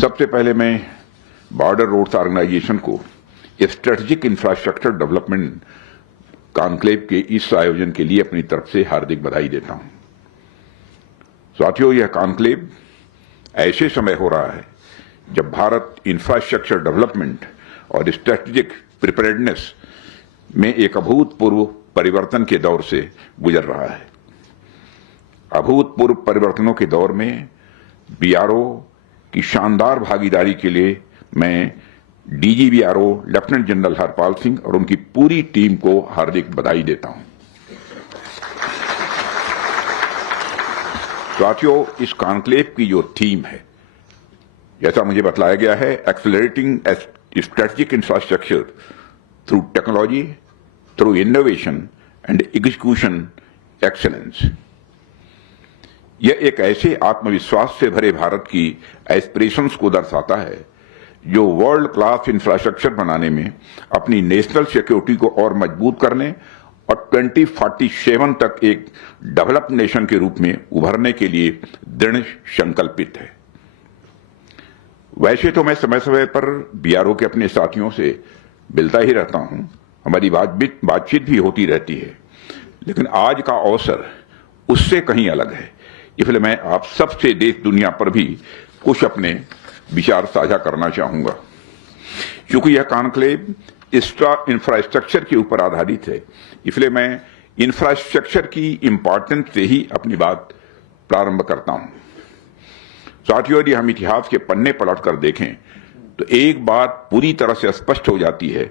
सबसे पहले मैं बॉर्डर रोड्स ऑर्गेनाइजेशन को स्ट्रेटेजिक इंफ्रास्ट्रक्चर डेवलपमेंट कॉन्क्लेव के इस आयोजन के लिए अपनी तरफ से हार्दिक बधाई देता हूं। साथियों, यह कॉन्क्लेव ऐसे समय हो रहा है जब भारत इंफ्रास्ट्रक्चर डेवलपमेंट और स्ट्रेटेजिक प्रिपेयर्डनेस में एक अभूतपूर्व परिवर्तन के दौर से गुजर रहा है। अभूतपूर्व परिवर्तनों के दौर में बीआरओ की शानदार भागीदारी के लिए मैं डीजीबीआरओ लेफ्टिनेंट जनरल हरपाल सिंह और उनकी पूरी टीम को हार्दिक बधाई देता हूं। साथियों, इस कॉन्क्लेव की जो थीम है, जैसा मुझे बतलाया गया है, accelerating strategic infrastructure through technology, through innovation and execution excellence. यह एक ऐसे आत्मविश्वास से भरे भारत की एस्पिरेशंस को दर्शाता है जो वर्ल्ड क्लास इंफ्रास्ट्रक्चर बनाने में अपनी नेशनल सिक्योरिटी को और मजबूत करने और 2047 तक एक डेवलप्ड नेशन के रूप में उभरने के लिए दृढ़ संकल्पित है। वैसे तो मैं समय समय पर बीआरओ के अपने साथियों से मिलता ही रहता हूं, हमारी बातचीत भी होती रहती है, लेकिन आज का अवसर उससे कहीं अलग है। इसलिए मैं आप सबसे देश दुनिया पर भी कुछ अपने विचार साझा करना चाहूंगा। क्योंकि यह कॉन्क्लेव इंफ्रास्ट्रक्चर के ऊपर आधारित है, इसलिए मैं इंफ्रास्ट्रक्चर की इंपॉर्टेंस से ही अपनी बात प्रारंभ करता हूं। साथियों, यदि हम इतिहास के पन्ने पलट कर देखें तो एक बात पूरी तरह से स्पष्ट हो जाती है,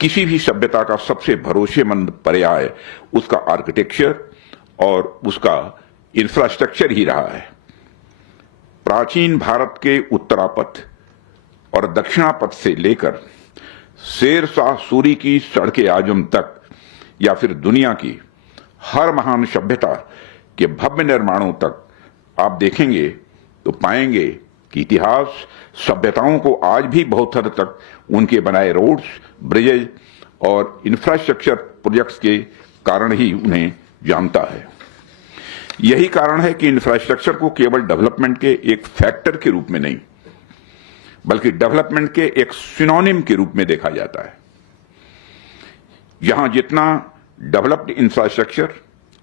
किसी भी सभ्यता का सबसे भरोसेमंद पर्याय उसका आर्किटेक्चर और उसका इंफ्रास्ट्रक्चर ही रहा है। प्राचीन भारत के उत्तरापथ और दक्षिणापथ से लेकर शेर शाह सूरी की सड़के आजम तक, या फिर दुनिया की हर महान सभ्यता के भव्य निर्माणों तक आप देखेंगे तो पाएंगे कि इतिहास सभ्यताओं को आज भी बहुत हद तक उनके बनाए रोड्स, ब्रिजेज और इंफ्रास्ट्रक्चर प्रोजेक्ट्स के कारण ही उन्हें जानता है। यही कारण है कि इंफ्रास्ट्रक्चर को केवल डेवलपमेंट के एक फैक्टर के रूप में नहीं, बल्कि डेवलपमेंट के एक सिनोनिम के रूप में देखा जाता है। यहां जितना डेवलप्ड इंफ्रास्ट्रक्चर,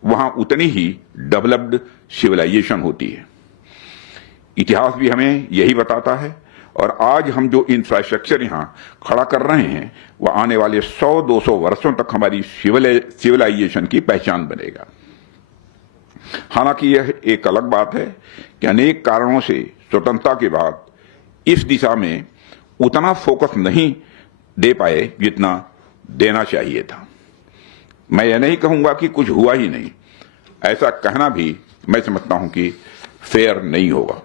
वहां उतनी ही डेवलप्ड सिविलाइजेशन होती है। इतिहास भी हमें यही बताता है, और आज हम जो इंफ्रास्ट्रक्चर यहां खड़ा कर रहे हैं वह आने वाले 100-200 वर्षों तक हमारी सिविलाइजेशन की पहचान बनेगा। हालांकि यह एक अलग बात है कि अनेक कारणों से स्वतंत्रता के बाद इस दिशा में उतना फोकस नहीं दे पाए जितना देना चाहिए था। मैं यह नहीं कहूंगा कि कुछ हुआ ही नहीं, ऐसा कहना भी मैं समझता हूं कि फेयर नहीं होगा।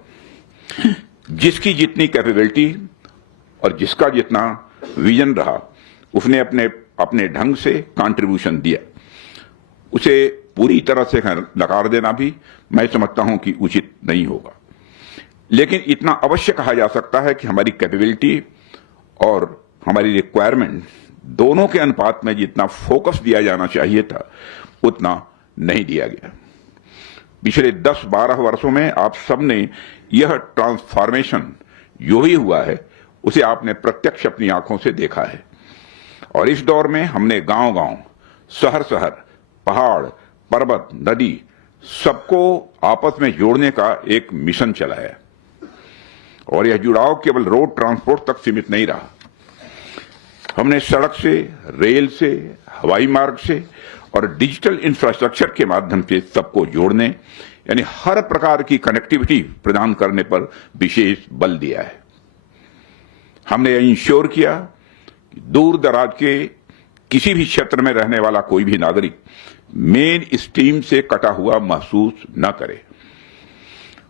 जिसकी जितनी कैपेबिलिटी और जिसका जितना विजन रहा, उसने अपने अपने ढंग से कंट्रीब्यूशन दिया। उसे पूरी तरह से नकार देना भी मैं समझता हूं कि उचित नहीं होगा। लेकिन इतना अवश्य कहा जा सकता है कि हमारी कैपेबिलिटी और हमारी रिक्वायरमेंट दोनों के अनुपात में जितना फोकस दिया जाना चाहिए था उतना नहीं दिया गया। पिछले 10-12 वर्षों में आप सबने यह ट्रांसफॉर्मेशन जो भी हुआ है उसे आपने प्रत्यक्ष अपनी आंखों से देखा है। और इस दौर में हमने गांव-गांव, शहर-शहर, पहाड़, पर्वत, नदी सबको आपस में जोड़ने का एक मिशन चलाया। और यह जुड़ाव केवल रोड ट्रांसपोर्ट तक सीमित नहीं रहा। हमने सड़क से, रेल से, हवाई मार्ग से और डिजिटल इंफ्रास्ट्रक्चर के माध्यम से सबको जोड़ने, यानी हर प्रकार की कनेक्टिविटी प्रदान करने पर विशेष बल दिया है। हमने यह इंश्योर किया कि दूर दराज के किसी भी क्षेत्र में रहने वाला कोई भी नागरिक मेन स्ट्रीम से कटा हुआ महसूस न करे।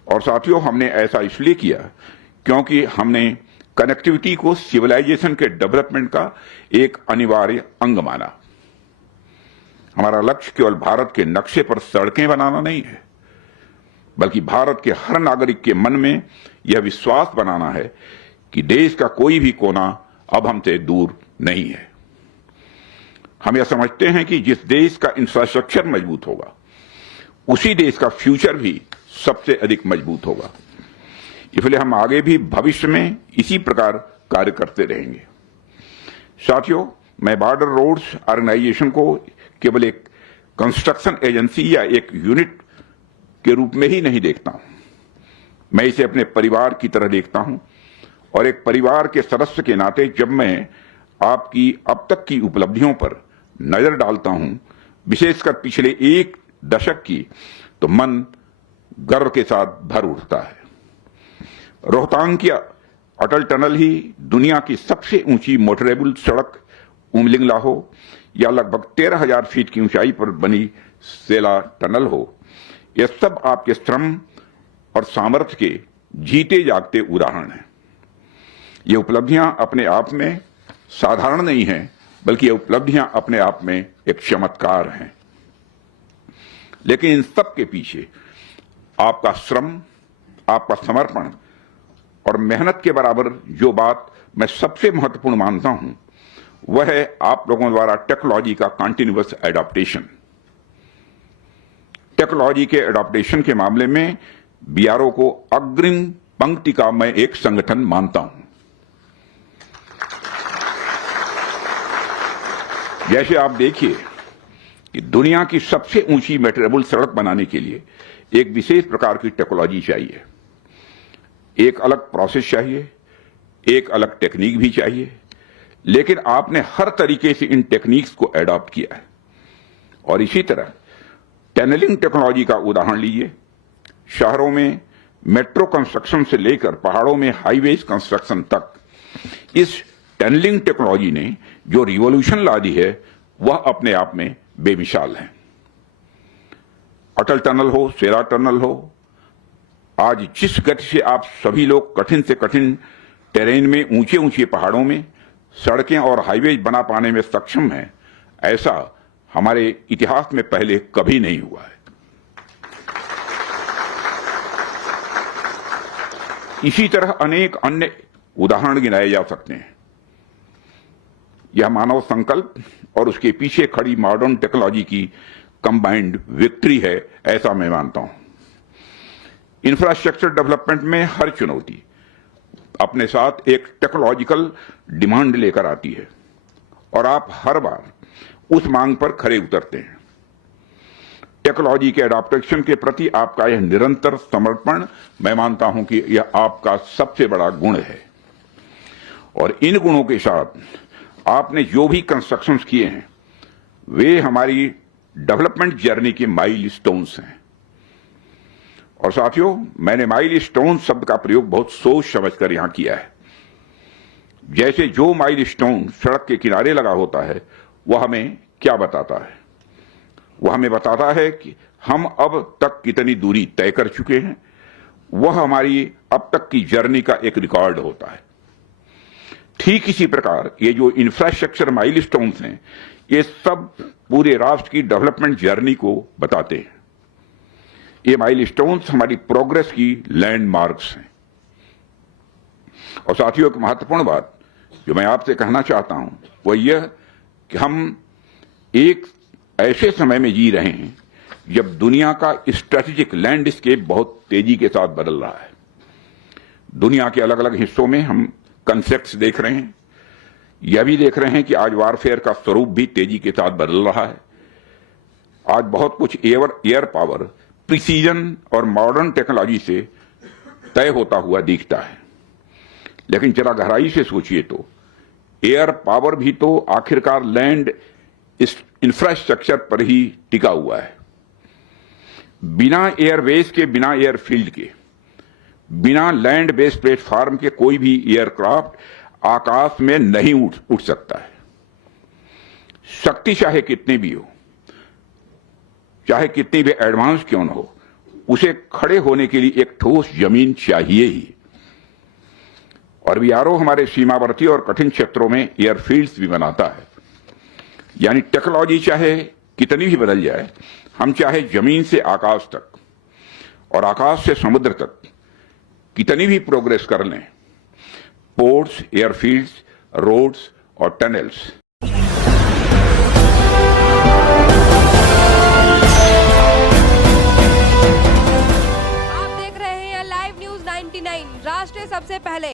और साथियों, हमने ऐसा इसलिए किया क्योंकि हमने कनेक्टिविटी को सिविलाइजेशन के डेवलपमेंट का एक अनिवार्य अंग माना। हमारा लक्ष्य केवल भारत के नक्शे पर सड़कें बनाना नहीं है, बल्कि भारत के हर नागरिक के मन में यह विश्वास बनाना है कि देश का कोई भी कोना अब हमसे दूर नहीं है। हम यह समझते हैं कि जिस देश का इंफ्रास्ट्रक्चर मजबूत होगा, उसी देश का फ्यूचर भी सबसे अधिक मजबूत होगा। इसलिए हम आगे भी भविष्य में इसी प्रकार कार्य करते रहेंगे। साथियों, मैं बॉर्डर रोड्स ऑर्गेनाइजेशन को केवल एक कंस्ट्रक्शन एजेंसी या एक यूनिट के रूप में ही नहीं देखता हूं, मैं इसे अपने परिवार की तरह देखता हूं और एक परिवार के सदस्य के नाते जब मैं आपकी अब तक की उपलब्धियों पर नजर डालता हूं, विशेषकर पिछले एक दशक की, तो मन गर्व के साथ भर उठता है। रोहतांग की अटल टनल ही दुनिया की सबसे ऊंची मोटरेबल सड़क उमलिंगला हो या लगभग 13,000 फीट की ऊंचाई पर बनी सेला टनल हो, यह सब आपके श्रम और सामर्थ्य के जीते जागते उदाहरण हैं। ये उपलब्धियां अपने आप में साधारण नहीं हैं, बल्कि ये उपलब्धियां अपने आप में एक चमत्कार हैं। लेकिन इन सब के पीछे आपका श्रम, आपका समर्पण और मेहनत के बराबर जो बात मैं सबसे महत्वपूर्ण मानता हूं, वह है आप लोगों द्वारा टेक्नोलॉजी का कंटिन्यूअस एडॉप्टेशन। टेक्नोलॉजी के एडॉप्टेशन के मामले में बीआरओ को अग्रिम पंक्ति का मैं एक संगठन मानता हूं। जैसे आप देखिए कि दुनिया की सबसे ऊंची मेटरेबल सड़क बनाने के लिए एक विशेष प्रकार की टेक्नोलॉजी चाहिए, एक अलग प्रोसेस चाहिए, एक अलग टेक्निक भी चाहिए, लेकिन आपने हर तरीके से इन टेक्निक्स को एडॉप्ट किया है। और इसी तरह टनलिंग टेक्नोलॉजी का उदाहरण लीजिए। शहरों में मेट्रो कंस्ट्रक्शन से लेकर पहाड़ों में हाईवेज कंस्ट्रक्शन तक इस टनलिंग टेक्नोलॉजी ने जो रिवॉल्यूशन ला दी है, वह अपने आप में बेमिसाल है। अटल टनल हो, सेला टनल हो, आज जिस गति से आप सभी लोग कठिन से कठिन टेरेन में, ऊंचे ऊंचे पहाड़ों में सड़कें और हाईवेज बना पाने में सक्षम हैं, ऐसा हमारे इतिहास में पहले कभी नहीं हुआ है। इसी तरह अनेक अन्य उदाहरण गिनाए जा सकते हैं। यह मानव संकल्प और उसके पीछे खड़ी मॉडर्न टेक्नोलॉजी की कंबाइंड विक्ट्री है, ऐसा मैं मानता हूं। इंफ्रास्ट्रक्चर डेवलपमेंट में हर चुनौती अपने साथ एक टेक्नोलॉजिकल डिमांड लेकर आती है और आप हर बार उस मांग पर खरे उतरते हैं। टेक्नोलॉजी के एडॉप्टेशन के प्रति आपका यह निरंतर समर्पण, मैं मानता हूं कि यह आपका सबसे बड़ा गुण है। और इन गुणों के साथ आपने जो भी कंस्ट्रक्शंस किए हैं, वे हमारी डेवलपमेंट जर्नी के माइलस्टोन्स हैं। और साथियों, मैंने माइलस्टोन शब्द का प्रयोग बहुत सोच समझकर यहां किया है। जैसे जो माइलस्टोन सड़क के किनारे लगा होता है, वह हमें क्या बताता है? वह हमें बताता है कि हम अब तक कितनी दूरी तय कर चुके हैं। वह हमारी अब तक की जर्नी का एक रिकॉर्ड होता है। ठीक इसी प्रकार ये जो इंफ्रास्ट्रक्चर माइलस्टोन्स हैं, ये सब पूरे राष्ट्र की डेवलपमेंट जर्नी को बताते हैं। ये माइलस्टोन्स हमारी प्रोग्रेस की लैंडमार्क्स हैं। और साथियों, एक महत्वपूर्ण बात जो मैं आपसे कहना चाहता हूं, वह यह कि हम एक ऐसे समय में जी रहे हैं जब दुनिया का स्ट्रेटेजिक लैंडस्केप बहुत तेजी के साथ बदल रहा है। दुनिया के अलग अलग हिस्सों में हम कॉन्फ्लिक्ट्स देख रहे हैं। यह भी देख रहे हैं कि आज वारफेयर का स्वरूप भी तेजी के साथ बदल रहा है। आज बहुत कुछ एयर पावर, प्रिसीजन और मॉडर्न टेक्नोलॉजी से तय होता हुआ दिखता है। लेकिन जरा गहराई से सोचिए तो एयर पावर भी तो आखिरकार लैंड इंफ्रास्ट्रक्चर पर ही टिका हुआ है। बिना एयरबेस के, बिना एयरफील्ड के, बिना लैंड बेस्ड प्लेटफॉर्म के कोई भी एयरक्राफ्ट आकाश में नहीं उठ सकता है। शक्ति चाहे कितनी भी हो, चाहे कितनी भी एडवांस क्यों न हो, उसे खड़े होने के लिए एक ठोस जमीन चाहिए ही। और बीआरओ हमारे सीमावर्ती और कठिन क्षेत्रों में एयरफील्ड्स भी बनाता है। यानी टेक्नोलॉजी चाहे कितनी भी बदल जाए, हम चाहे जमीन से आकाश तक और आकाश से समुद्र तक कितनी भी प्रोग्रेस कर लें, पोर्ट्स, एयरफील्ड्स, रोड्स और टनल्स आप देख रहे हैं लाइव न्यूज 9 99 राष्ट्र सबसे पहले।